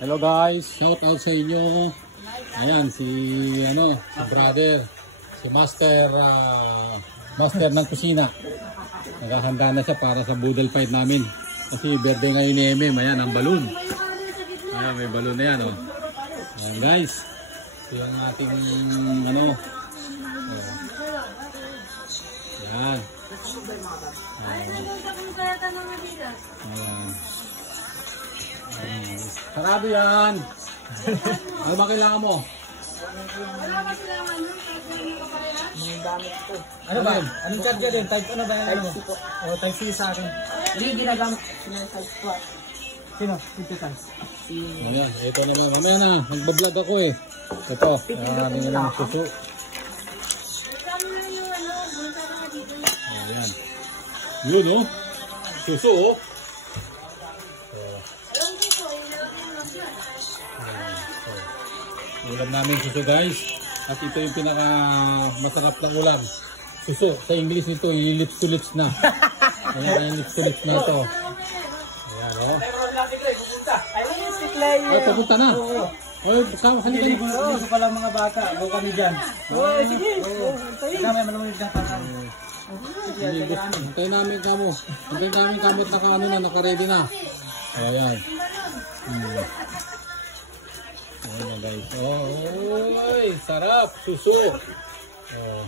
Hello guys, shout out sa inyo. Ayan si si brother, si master ng kusina. Naghahanda na siya para sa boodle fight namin. Kasi birthday ngayon ni MM, ayan ang balloon. Ayan, may balloon na yan, oh. Ayan guys. Ito yung ating Ayan. Sarado yan. Ano ba kailangan mo? Ano ba? Anong charger din? Type ano ba yan? Type C po. O, Type C sa akin. Ano yung ginagamit ng Type 4? Sino? Type size. Ayan, ito naman. Mamaya na, nagbablog ako eh. Ito, aking yung susu. Ayan. Yun oh. Susu oh. Ulam namin susu guys. At ito yung pinaka masarap na ulam. Susu. Sa English nito, yung lips to lips na. Ayan, yung lips to lips na ito. Ayan o. Ay, papunta na. Ay, halika na. Gusto pala mga bata. Go kami dyan. Oo, sige. May malamig na tangan. Hintayin namin kamo. Hintayin namin kamo at naka-ready na. Ayan. Ayan guys. Oh, sarap. Susu. Oh.